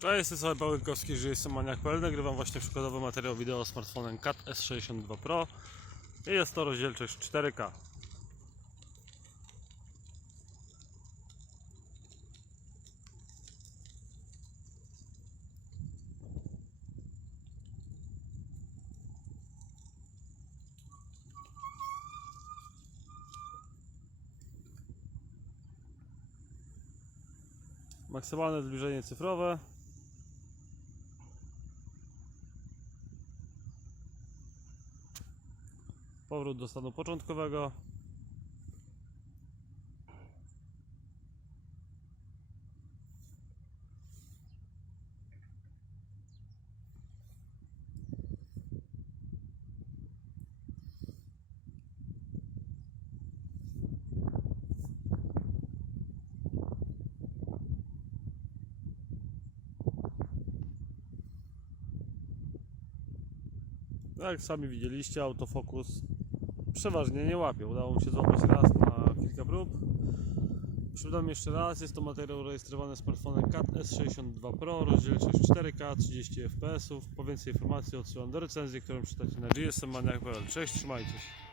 Cześć, jestem sobie Pałykowski, że jestem maniak.pl. Nagrywam właśnie przykładowy materiał wideo smartfonem CAT S62 Pro i jest to rozdzielczość 4K. Maksymalne zbliżenie cyfrowe. Powrót do stanu początkowego. Jak sami widzieliście, autofokus przeważnie nie łapie. Udało mi się złapać raz na kilka prób. Przydam jeszcze raz, jest to materiał rejestrowany smartfonem CAT S62 Pro, rozdzielczość 4K, 30 fps. Po więcej informacji odsyłam do recenzji, którą czytacie na gsmmaniak.pl. Cześć, trzymajcie się.